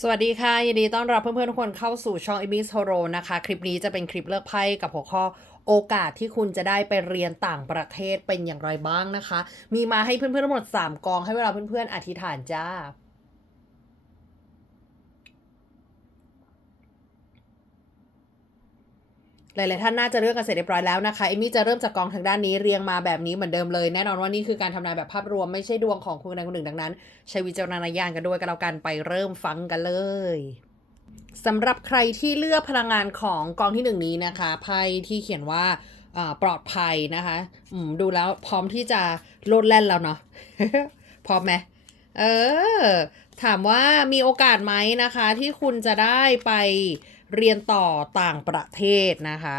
สวัสดีค่ะยินดีต้อนรับเพื่อนๆทุกคนเข้าสู่ช่อง e m i s Horo นะคะ คลิปนี้จะเป็นคลิปเลือกไพ่กับหัวข้อโอกาสที่คุณจะได้ไปเรียนต่างประเทศเป็นอย่างไรบ้างนะคะ มีมาให้เพื่อนๆทั้งหมด 3 กองให้เวลาเพื่อนๆอธิษฐานจ้า หลายๆท่านน่าจะเลือกกันเสร็จเรียบร้อยแล้วนะคะเอมี่จะเริ่มจากกองทางด้านนี้เรียงมาแบบนี้เหมือนเดิมเลย แน่นอนว่านี่คือการทำนายแบบภาพรวมไม่ใช่ดวงของคุณใดคนหนึ่งดังนั้น ใช้วิจารณญาณกันด้วยกันแล้วกันไปเริ่มฟังกันเลยสำหรับใครที่เลือกพลังงานของกองที่หนึ่งนี้นะคะไพ่ที่เขียนว่าปลอดภัยนะคะดูแล้วพร้อมที่จะโลดแล่นแล้วเนาะพร้อมไหมเออ ถามว่ามีโอกาสไหมนะคะ ที่คุณจะได้ไป เรียนต่อต่างประเทศนะคะ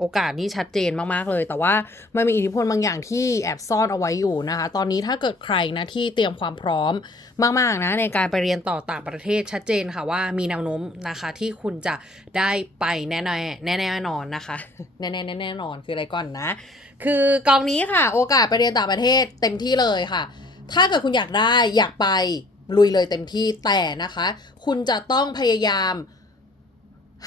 โอกาสนี้ชัดเจนมากๆเลย แต่ว่ามันมีอิทธิพลบางอย่างที่แอบซ่อนเอาไว้อยู่นะคะ ตอนนี้ถ้าเกิดใครนะที่เตรียมความพร้อมมากๆนะในการไปเรียนต่อต่างประเทศชัดเจนค่ะว่ามีแนวโน้มนะคะที่คุณจะได้ไปแน่ๆแน่แน่นอนนะคะแน่ๆแน่ๆนอนคืออะไรก่อนนะ คือกองนี้ค่ะ โอกาสไปเรียนต่างประเทศเต็มที่เลยค่ะ ถ้าเกิดคุณอยากได้อยากไปลุยเลยเต็มที่แต่นะคะ คุณจะต้องพยายาม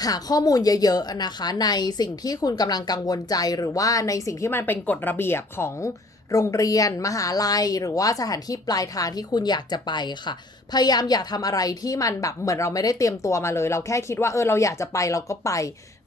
หาข้อมูลเยอะๆนะคะ ในสิ่งที่คุณกำลังกังวลใจ หรือว่าในสิ่งที่มันเป็นกฎระเบียบของโรงเรียน มหาลัย หรือว่าสถานที่ปลายทางที่คุณอยากจะไปค่ะ พยายามอย่าทำอะไรที่มันแบบเหมือนเราไม่ได้เตรียมตัวมาเลย เราแค่คิดว่าเออเราอยากจะไปเราก็ไป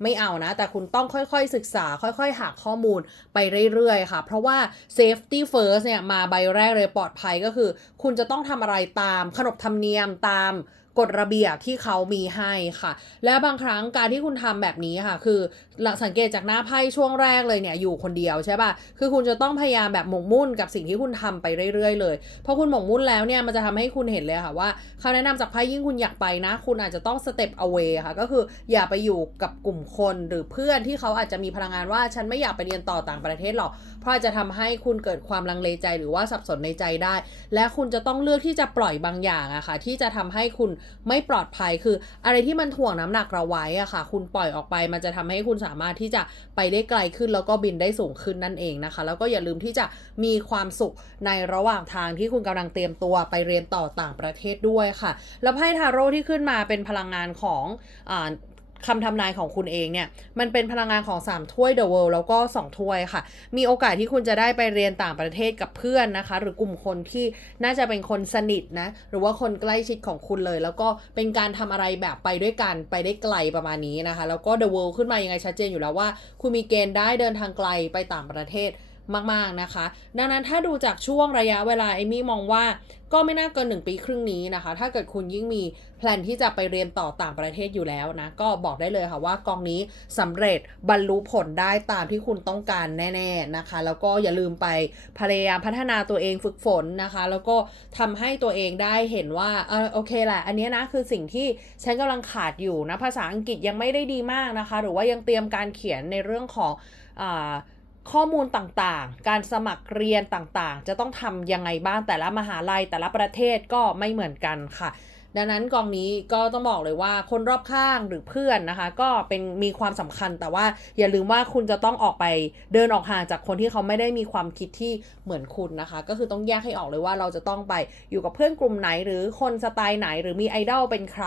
ไม่เอานะ แต่คุณต้องค่อยๆศึกษา ค่อยๆ หาข้อมูลไปเรื่อยๆ ค่ะ เพราะว่า safety first เนี่ยมาใบแรกเลยปลอดภัยก็คือ คุณจะต้องทำอะไรตามขนบธรรมเนียมตาม กฎระเบียบที่เขามีให้ค่ะ และบางครั้งการที่คุณทำแบบนี้ค่ะ คือหลังสังเกตจากหน้าไพ่ช่วงแรกเลยเนี่ยอยู่คนเดียวใช่ป่ะคือคุณจะต้องพยายามแบบหมกมุ่นกับสิ่งที่คุณทำไปเรื่อยๆเลยเพราะคุณหมกมุ่นแล้วเนี่ยมันจะทำให้คุณเห็นเลยค่ะว่าคำแนะนำจากไพ่ยิ่งคุณอยากไปนะ คุณอาจจะต้อง step away ค่ะ ก็คืออย่าไปอยู่กับกลุ่มคนหรือเพื่อนที่เขาอาจจะมีพลังงานว่าฉันไม่อยากไปเรียนต่อต่างประเทศหรอก เพราะจะทำให้คุณเกิดความลังเลใจหรือว่าสับสนในใจได้ และคุณจะต้องเลือกที่จะปล่อยบางอย่างอะค่ะที่จะทำให้คุณไม่ปลอดภัยคือ อะไรที่มันถ่วงน้ำหนักเราไว้อะค่ะ คุณปล่อยออกไปมันจะทำให้คุณสามารถที่จะไปได้ไกลขึ้นแล้วก็บินได้สูงขึ้นนั่นเองนะคะ แล้วก็อย่าลืมที่จะมีความสุขในระหว่างทางที่คุณกำลังเตรียมตัวไปเรียนต่อต่างประเทศด้วยค่ะ แล้วไพ่ทาโร่ที่ขึ้นมาเป็นพลังงานของอ่า คำทำนายของคุณเองเนี่ย มันเป็นพลังงานของ 3 ถ้วย The World แล้วก็ 2 ถ้วยค่ะ มีโอกาสที่คุณจะได้ไปเรียนต่างประเทศกับเพื่อนนะคะ หรือกลุ่มคนที่น่าจะเป็นคนสนิทนะ หรือว่าคนใกล้ชิดของคุณเลย แล้วก็เป็นการทำอะไรแบบไปด้วยกัน ไปได้ไกลประมาณนี้นะคะ แล้วก็ The World ขึ้นมายังไงชัดเจนอยู่แล้วว่า คุณมีเกณฑ์ได้เดินทางไกลไปต่างประเทศ มากๆนะคะ ดังนั้นถ้าดูจากช่วงระยะเวลาเอมี่มองว่าก็ไม่น่าเกิน 1 ปีครึ่งนี้นะคะ ถ้าเกิดคุณยิ่งมีแพลนที่จะไปเรียนต่อต่างประเทศอยู่แล้วนะ ก็บอกได้เลยค่ะว่ากองนี้สำเร็จบรรลุผลได้ตามที่คุณต้องการแน่ ๆนะคะ แล้วก็อย่าลืมไปพยายามพัฒนาตัวเองฝึกฝนนะคะ แล้วก็ทำให้ตัวเองได้เห็นว่าเออโอเคแหละอันนี้นะคือสิ่งที่ฉันกำลังขาดอยู่นะภาษาอังกฤษยังไม่ได้ดีมากนะคะ หรือว่ายังเตรียมการเขียนในเรื่องของอ่า ข้อมูลต่างๆ การสมัครเรียนต่างๆ จะต้องทำยังไงบ้างแต่ละมหาลัยแต่ละประเทศก็ไม่เหมือนกันค่ะ ดังนั้นกองนี้ก็ต้องบอกเลยว่าคนรอบข้างหรือเพื่อนนะคะ ก็เป็นมีความสำคัญแต่ว่าอย่าลืมว่าคุณจะต้องออกไปเดินออกห่างจากคนที่เขาไม่ได้มีความคิดที่เหมือนคุณนะคะ ก็คือต้องแยกให้ออกเลยว่าเราจะต้องไปอยู่กับเพื่อนกลุ่มไหน หรือคนสไตล์ไหน หรือมีไอดอลเป็นใคร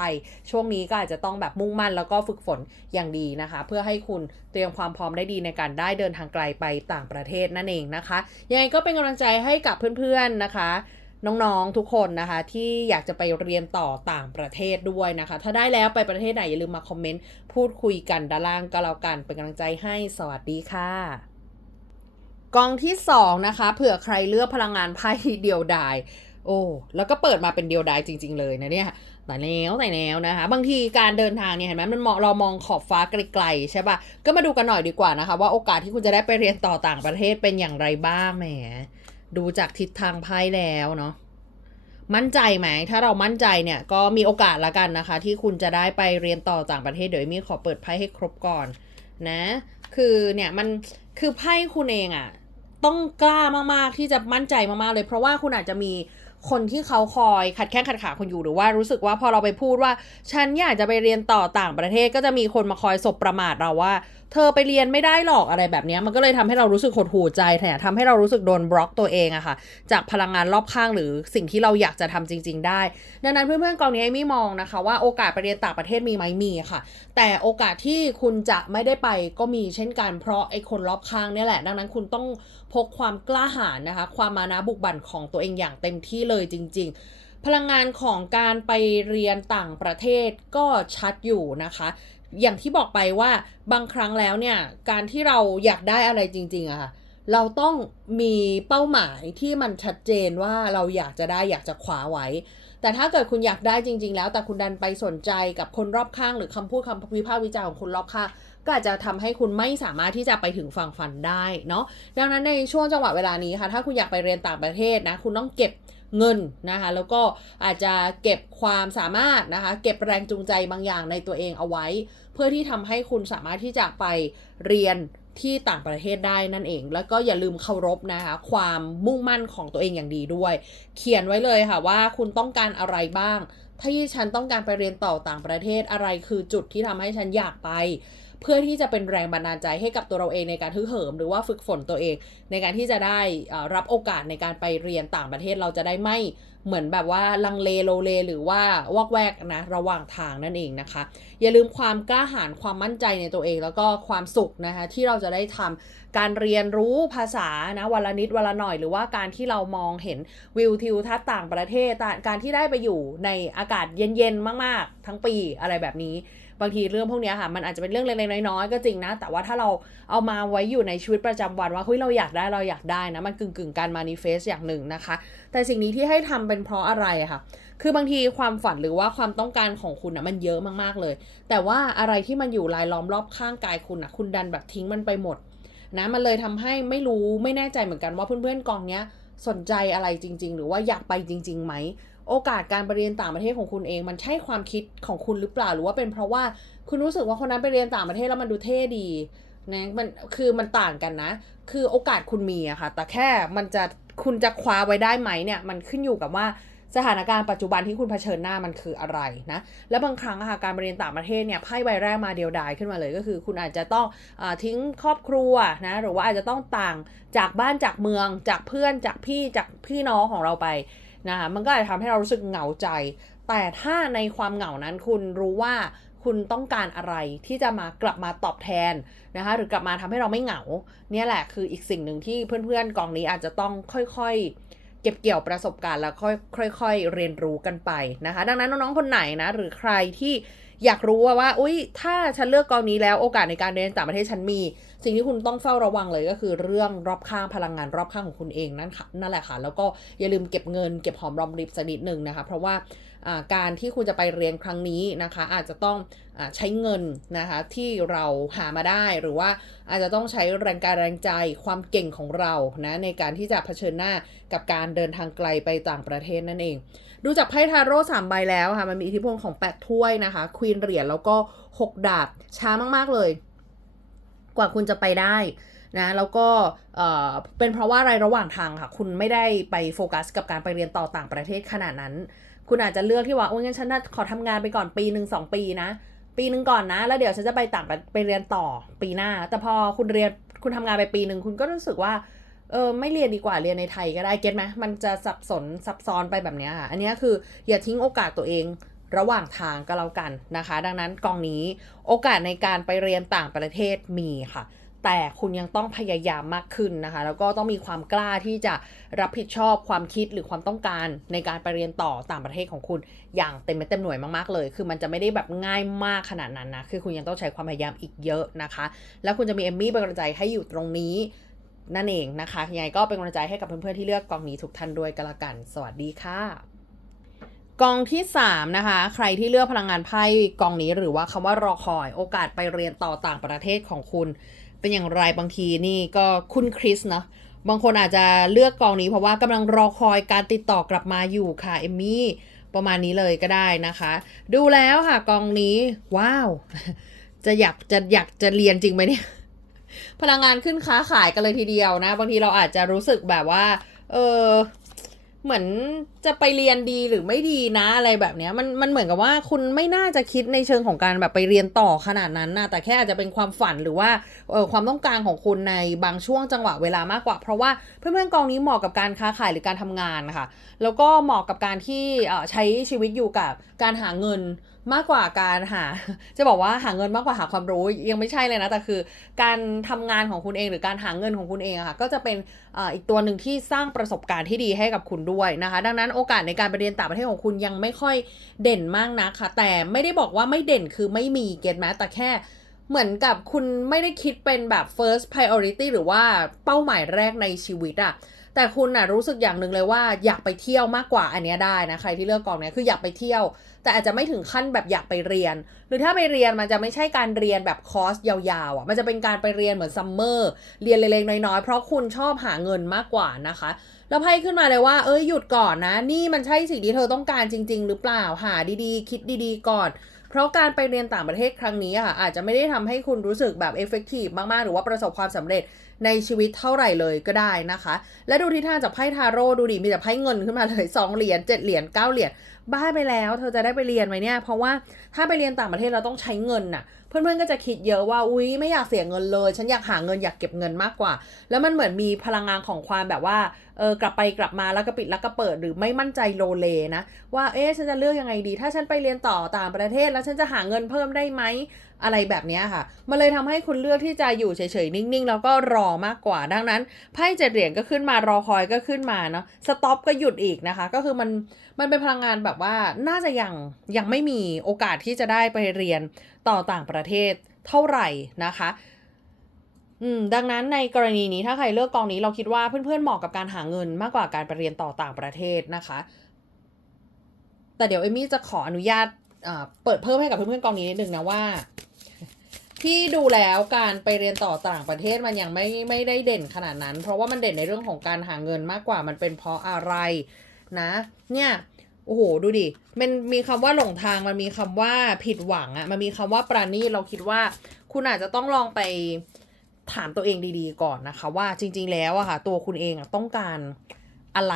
ช่วงนี้ก็อาจจะต้องแบบมุ่งมั่นแล้วก็ฝึกฝนอย่างดีนะคะ เพื่อให้คุณเตรียมความพร้อมได้ดีในการได้เดินทางไกลไปต่างประเทศนั่นเองนะคะยังไงก็เป็นกำลังใจให้กับเพื่อนๆนะคะ น้องๆทุกคนนะคะ ที่อยากจะไปเรียนต่อต่างประเทศด้วยนะคะ ถ้าได้แล้วไปประเทศไหนอย่าลืมมาคอมเมนต์พูดคุยกันด้านล่างก็แล้วกันเป็นกำลังใจให้สวัสดีค่ะกองที่2นะคะเผื่อใครเลือกพลังงานไพ่เดียวดาย โอ้แล้วก็เปิดมาเป็นเดียวดายจริง ๆ เลยนะเนี่ยแต่แล้วแต่แล้วนะคะ บางทีการเดินทางเนี่ยเห็นไหมมันมองเรามองขอบฟ้าไกลๆใช่ปะก็มาดูกันหน่อยดีกว่านะคะ ว่าโอกาสที่คุณจะได้ไปเรียนต่อต่างประเทศเป็นอย่างไรบ้างแหม ดูจากทิศทางไพ่แล้วเนาะมั่นใจไหม ถ้าเรามั่นใจเนี่ย ก็มีโอกาสละกันนะคะ ที่คุณจะได้ไปเรียนต่อต่างประเทศ เดี๋ยวมีขอเปิดไพ่ให้ครบก่อนนะ คือเนี่ยมันคือไพ่คุณเองอะต้องกล้ามากๆที่จะมั่นใจมากๆเลย เพราะว่าคุณอาจจะมี คนที่เขาคอยขัดแข้งขัดขาคุณอยู่หรือว่ารู้สึกว่าพอเราไปพูดว่า ฉันอยากจะไปเรียนต่อต่างประเทศก็จะมีคนมาคอยสบประมาทเราว่า เธอไปเรียนไม่ได้หรอกอะไรแบบนี้มันก็เลยทำให้เรารู้สึกหดหู่ใจแถมทำให้เรารู้สึกโดนบล็อกตัวเองอะค่ะ จากพลังงานรอบข้างหรือสิ่งที่เราอยากจะทำจริง ๆ ได้ ดังนั้นเพื่อนๆกองนี้เอมี่มองนะคะว่าโอกาสไปเรียนต่างประเทศมีไหมมีค่ะ แต่โอกาสที่คุณจะไม่ได้ไปก็มีเช่นกันเพราะไอ้คนรอบข้างเนี่ยแหละ ดังนั้นคุณต้อง พกความกล้าหาญนะคะ ความมานะบุกบั่นของตัวเองอย่างเต็มที่เลยจริง ๆ พลังงานของการไปเรียนต่างประเทศก็ชัดอยู่นะคะ อย่างที่บอกไปว่าบางครั้งแล้วเนี่ย การที่เราอยากได้อะไรจริงๆอะค่ะเราต้องมีเป้าหมายที่มันชัดเจนว่าเราอยากจะได้อยากจะคว้าไว้ แต่ถ้าเกิดคุณอยากได้จริง ๆ แล้วแต่คุณดันไปสนใจกับคนรอบข้างหรือคำพูดคำวิพากษ์วิจารณ์ของคนรอบข้าง ก็อาจจะทำให้คุณไม่สามารถที่จะไปถึงฝั่งฝันได้เนาะดังนั้นในช่วงจังหวะเวลานี้ค่ะถ้าคุณอยากไปเรียนต่างประเทศนะคุณต้องเก็บเงินนะคะแล้วก็อาจจะเก็บความสามารถนะคะเก็บแรงจูงใจบางอย่างในตัวเองเอาไว้ เพื่อที่ทำให้คุณสามารถที่จะไปเรียนที่ต่างประเทศได้นั่นเอง แล้วก็อย่าลืมเคารพนะคะความมุ่งมั่นของตัวเองอย่างดีด้วย เขียนไว้เลยค่ะว่าคุณต้องการอะไรบ้าง ถ้าที่ฉันต้องการไปเรียนต่อต่างประเทศอะไรคือจุดที่ทำให้ฉันอยากไป เพื่อที่จะเป็นแรงบันดาลใจให้กับตัวเราเองในการฮึกเหิม หรือว่าฝึกฝนตัวเอง ในการที่จะได้รับโอกาสในการไปเรียนต่างประเทศเราจะได้ไม่เหมือนแบบว่าลังเลโลเลหรือว่าวอกแวกนะระหว่างทางนั่นเองนะคะ อย่าลืมความกล้าหาญความมั่นใจในตัวเอง แล้วก็ความสุขนะคะที่เราจะได้ทำการเรียนรู้ภาษานะวันละนิดวันละหน่อยหรือว่าการที่เรามองเห็นวิวทิวทัศน์ต่างประเทศการที่ได้ไปอยู่ในอากาศเย็นๆมาก ๆ ทั้งปีอะไรแบบนี้ บางทีเรื่องพวกนี้ค่ะ มันอาจจะเป็นเรื่องเล็กๆน้อยๆก็จริงนะ แต่ว่าถ้าเราเอามาไว้อยู่ในชีวิตประจำวันว่าเฮ้ยเราอยากได้เราอยากได้นะ มันกึ่งๆการมานิเฟสอย่างหนึ่งนะคะ แต่สิ่งนี้ที่ให้ทำเป็นเพราะอะไรค่ะ คือบางทีความฝันหรือว่าความต้องการของคุณอะมันเยอะมากๆเลย แต่ว่าอะไรที่มันอยู่รายล้อมรอบข้างกายคุณอะคุณดันแบบทิ้งมันไปหมดนะมันเลยทำให้ไม่รู้ไม่แน่ใจเหมือนกันว่าเพื่อนๆกองเนี้ยสนใจอะไรจริง ๆ หรือว่าอยากไปจริงๆไหม โอกาสการไปเรียนต่างประเทศของคุณเอง มันใช่ความคิดของคุณหรือเปล่าหรือว่าเป็นเพราะว่าคุณรู้สึกว่าคนนั้นไปเรียนต่างประเทศแล้วมันดูเท่ดีนะมันคือมันต่างกันนะ คือโอกาสคุณมีอะค่ะ แต่แค่มันจะคุณจะคว้าไว้ได้ไหมเนี่ย มันขึ้นอยู่กับว่าสถานการณ์ปัจจุบันที่คุณเผชิญหน้ามันคืออะไรนะ และบางครั้งค่ะการไปเรียนต่างประเทศเนี่ยไพ่ใบแรกมาเดียวดายขึ้นมาเลยก็คือ คุณอาจจะต้องอทิ้งครอบครัวนะหรือว่าอาจจะต้องต่างจากบ้านจากเมือง จากเพื่อนจากพี่จากพี่น้องของเราไป นะคะมันก็อาจจะทำให้เรารู้สึกเหงาใจ แต่ถ้าในความเหงานั้นคุณรู้ว่าคุณต้องการอะไรที่จะมากลับมาตอบแทนนะคะหรือกลับมาทำให้เราไม่เหงา เนี่ยแหละคืออีกสิ่งหนึ่งที่เพื่อนๆกองนี้อาจจะต้องค่อยๆ เก็บเกี่ยวประสบการณ์แล้วค่อยๆเรียนรู้กันไปนะคะ ดังนั้นน้องๆคนไหนนะหรือใครที่อยากรู้ว่าว่า อุ้ยถ้าฉันเลือกกองนี้แล้วโอกาสในการเรียนต่างประเทศฉันมี สิ่งที่คุณต้องเฝ้าระวังเลยก็คือเรื่องรอบข้างพลังงานรอบข้างของคุณเองนั่นค่ะนั่นแหละค่ะ แล้วก็อย่าลืมเก็บเงินเก็บหอมรอมริบสักนิดหนึ่งนะคะ เพราะว่าการที่คุณจะไปเรียนครั้งนี้นะคะ อาจจะต้องอใช้เงินนะคะที่เราหามาได้หรือว่าอาจจะต้องใช้แรงกายแรงใจความเก่งของเรานะในการที่จะเผชิญหน้ากับการเดินทางไกลไปต่างประเทศนั่นเอง ดูจากไพ่ทาโร่สามใบแล้วค่ะมันมีอิทธิพลของแปดถ้วยนะคะควีนเหรียญแล้วก็หกดาบช้ามากๆเลย กว่าคุณจะไปได้นะแล้วก็เป็นเพราะว่าอะไรระหว่างทางค่ะ คุณไม่ได้ไปโฟกัสกับการไปเรียนต่อต่างประเทศขนาดนั้น คุณอาจจะเลือกที่ว่าโอ้ยงั้นฉันขอทำงานไปก่อนปีหนึ่งสองปีนะ ปีหนึ่งก่อนนะ แล้วเดี๋ยวฉันจะไปต่างไปเรียนต่อปีหน้า แต่พอคุณเรียนคุณทำงานไปปีหนึ่งคุณก็รู้สึกว่าเออไม่เรียนดีกว่าเรียนในไทยก็ได้เก็ตไหมมันจะสับสนซับซ้อนไปแบบนี้ค่ะอันนี้คืออย่าทิ้งโอกาสตัวเอง ระหว่างทางก็แล้วกันนะคะ ดังนั้นกองนี้โอกาสในการไปเรียนต่างประเทศมีค่ะ แต่คุณยังต้องพยายามมากขึ้นนะคะ แล้วก็ต้องมีความกล้าที่จะรับผิดชอบความคิดหรือความต้องการในการไปเรียนต่อต่างประเทศของคุณอย่างเต็มเต็มหน่วยมากๆเลย คือมันจะไม่ได้แบบง่ายมากขนาดนั้นนะ คือคุณยังต้องใช้ความพยายามอีกเยอะนะคะ แล้วคุณจะมีเอมมี่เป็นกำลังใจให้อยู่ตรงนี้นั่นเองนะคะยังไงก็เป็นกำลังใจให้กับเพื่อนๆที่เลือกกองนี้ทุกท่านด้วยกันละกัน สวัสดีค่ะ กองที่ 3 นะคะ ใครที่เลือกพลังงานไพ่กองนี้หรือว่าคำว่ารอคอยโอกาสไปเรียนต่อต่างประเทศของคุณ เป็นอย่างไรบางทีนี่ก็คุณคริสนะบางคนอาจจะเลือกกองนี้เพราะว่ากำลังรอคอยการติดต่อกลับมาอยู่ค่ะเอมมี่ประมาณนี้เลยก็ได้นะคะ ดูแล้วค่ะกองนี้ ว้าว จะอยากจะอยากจะเรียนจริงไหมเนี่ยพลังงานขึ้นค้าขายกันเลยทีเดียวนะ บางทีเราอาจจะรู้สึกแบบว่า เออ เหมือนจะไปเรียนดีหรือไม่ดีนะอะไรแบบเนี้ยมันมันเหมือนกับว่าคุณไม่น่าจะคิดในเชิงของการแบบไปเรียนต่อขนาดนั้นนะแต่แค่อาจจะเป็นความฝันหรือว่าเออความต้องการของคุณในบางช่วงจังหวะเวลามากกว่า เพราะว่าเพื่อนๆกองนี้เหมาะกับการค้าขายหรือการทำงานค่ะ แล้วก็เหมาะกับการที่เอ่อใช้ชีวิตอยู่กับการหาเงิน มากกว่าการหา จะบอกว่าหาเงินมากกว่าหาความรู้ยังไม่ใช่เลยนะ แต่คือการทำงานของคุณเองหรือการหาเงินของคุณเองอะค่ะก็จะเป็นอ,อีกตัวหนึ่งที่สร้างประสบการณ์ที่ดีให้กับคุณด้วยนะคะ ดังนั้นโอกาสในการไปเรียนต่างประเทศของคุณยังไม่ค่อยเด่นมากนักค่ะ แต่ไม่ได้บอกว่าไม่เด่นคือไม่มีเก็ตไหมแต่แค่เหมือนกับคุณไม่ได้คิดเป็นแบบ first priority หรือว่าเป้าหมายแรกในชีวิตอะ แต่คุณน่ะรู้สึกอย่างหนึ่งเลยว่าอยากไปเที่ยวมากกว่าอันเนี้ยได้นะใครที่เลือกกองเนี้ยคืออยากไปเที่ยว แต่อาจจะไม่ถึงขั้นแบบอยากไปเรียน หรือถ้าไปเรียนมันจะไม่ใช่การเรียนแบบคอร์สยาวๆอะมันจะเป็นการไปเรียนเหมือนซัมเมอร์เรียนเล็กๆน้อยๆเพราะคุณชอบหาเงินมากกว่านะคะ แล้วไพ่ขึ้นมาเลยว่า เอ้ยหยุดก่อนนะ นี่มันใช่สิ่งที่เธอต้องการจริง ๆ หรือเปล่าหาดีๆ คิดดีๆ ก่อน เพราะการไปเรียนต่างประเทศครั้งนี้ค่ะอาจจะไม่ได้ทำให้คุณรู้สึกแบบเอฟเฟกตีฟมาก ๆ หรือว่าประสบความสำเร็จในชีวิตเท่าไหร่เลยก็ได้นะคะ และดูทิศทางจากไพ่ทาโร่ดูดิมีแต่ไพ่เงินขึ้นมาเลย2เหรียญ7เหรียญ9เหรียญ บ้าไปแล้ว เธอจะได้ไปเรียนไหมเนี่ย เพราะว่าถ้าไปเรียนต่างประเทศเราต้องใช้เงินน่ะ เพื่อนๆก็จะคิดเยอะว่า อุ๊ย ไม่อยากเสียเงินเลย ฉันอยากหาเงินอยากเก็บเงินมากกว่า แล้วมันเหมือนมีพลังงานของความแบบว่า เออ กลับไปกลับมาแล้วก็ปิดแล้วก็เปิด หรือไม่มั่นใจโลเลนะ ว่า เอ๊ะ ฉันจะเลือกยังไงดี ถ้าฉันไปเรียนต่อต่างประเทศ แล้วฉันจะหาเงินเพิ่มได้ไหม อะไรแบบนี้ค่ะ มันเลยทำให้คุณเลือกที่จะอยู่เฉยๆ นิ่งๆ แล้วก็รอมากกว่า ดังนั้นไพ่เจ็ดเหรียญก็ขึ้นมารอคอยก็ขึ้นมาเนาะสต็อปก็หยุดอีกนะคะ ก็คือมันมันเป็นพลังงานแบบว่าน่าจะยังยังไม่มีโอกาสที่จะได้ไปเรียนต่อต่างประเทศเท่าไหร่นะคะอืมดังนั้นในกรณีนี้ถ้าใครเลือกกองนี้เราคิดว่าเพื่อนๆเหมาะกับการหาเงินมากกว่าการไปเรียนต่อต่างประเทศนะคะ แต่เดี๋ยวเอมี่จะขออนุญาตอ่าเปิดเพิ่มให้กับเพื่อนๆกองนี้นิดนึงนะว่า ที่ดูแล้วการไปเรียนต่อต่างประเทศมันยังไม่ไม่ได้เด่นขนาดนั้น เพราะว่ามันเด่นในเรื่องของการหาเงินมากกว่ามันเป็นเพราะอะไรนะ เนี่ยโอ้โหดูดิ มันมีคำว่าหลงทาง มันมีคำว่าผิดหวังอะมันมีคำว่าปราณีเราคิดว่า คุณอาจจะต้องลองไปถามตัวเองดีๆก่อนนะคะ ว่าจริง ๆ แล้วอะค่ะ ตัวคุณเองอะต้องการ อะไร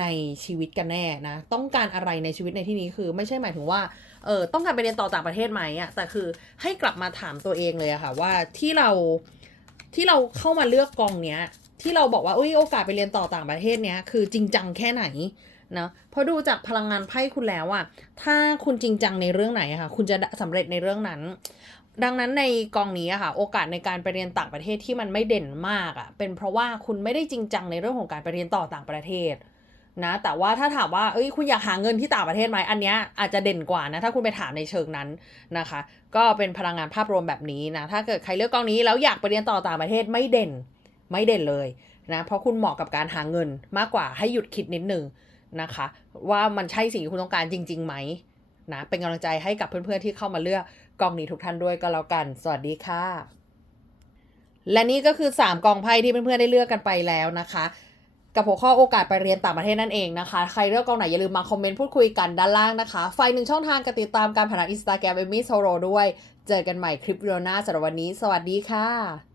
ในชีวิตกันแน่นะ ต้องการอะไรในชีวิตในที่นี้คือ ไม่ใช่หมายถึงว่าเออต้องการไปเรียนต่อต่างประเทศไหมอะแต่คือให้กลับมาถามตัวเองเลยอะค่ะว่าที่เราที่เราเข้ามาเลือกกองเนี้ย ที่เราบอกว่าอุ้ยโอกาสไปเรียนต่อต่างประเทศเนี้ยคือจริงจังแค่ไหนนะเพราะดูจากพลังงานไพ่คุณแล้วอะถ้าคุณจริงจังในเรื่องไหนอะค่ะ คุณจะสำเร็จในเรื่องนั้น ดังนั้นในกองนี้อะค่ะ โอกาสในการไปเรียนต่างประเทศที่มันไม่เด่นมากอะเป็นเพราะว่าคุณไม่ได้จริงจังในเรื่องของการไปเรียนต่อต่างประเทศนะ แต่ว่าถ้าถามว่าเอ้ยคุณอยากหาเงินที่ต่างประเทศไหมอันเนี้ยอาจจะเด่นกว่านะถ้าคุณไปถามในเชิงนั้นนะคะ ก็เป็นพลังงานภาพรวมแบบนี้นะถ้าเกิดใครเลือกกองนี้แล้วอยากไปเรียนต่อต่างประเทศไม่เด่นไม่เด่นเลยนะเพราะคุณเหมาะกับการหาเงินมากกว่าให้หยุดคิดนิดนึงนะคะ ว่ามันใช่สิ่งที่คุณต้องการจริงๆไหมนะเป็นกำลังใจให้กับเพื่อนๆที่เข้ามาเลือก กองนี้ทุกท่านด้วยก็แล้วกัน สวัสดีค่ะ และนี่ก็คือ 3 กองไพ่ที่เพื่อนๆได้เลือกกันไปแล้วนะคะกับหัวข้อโอกาสไปเรียนต่างประเทศนั่นเองนะคะ ใครเลือกกองไหนอย่าลืมมาคอมเมนต์พูดคุยกันด้านล่างนะคะ ไฟหนึ่งช่องทางการติดตามการผ่านอินสตาแกรมเอมี่โซโรด้วย เจอกันใหม่คลิปวิดีโอหน้าสำหรับวันนี้ สวัสดีค่ะ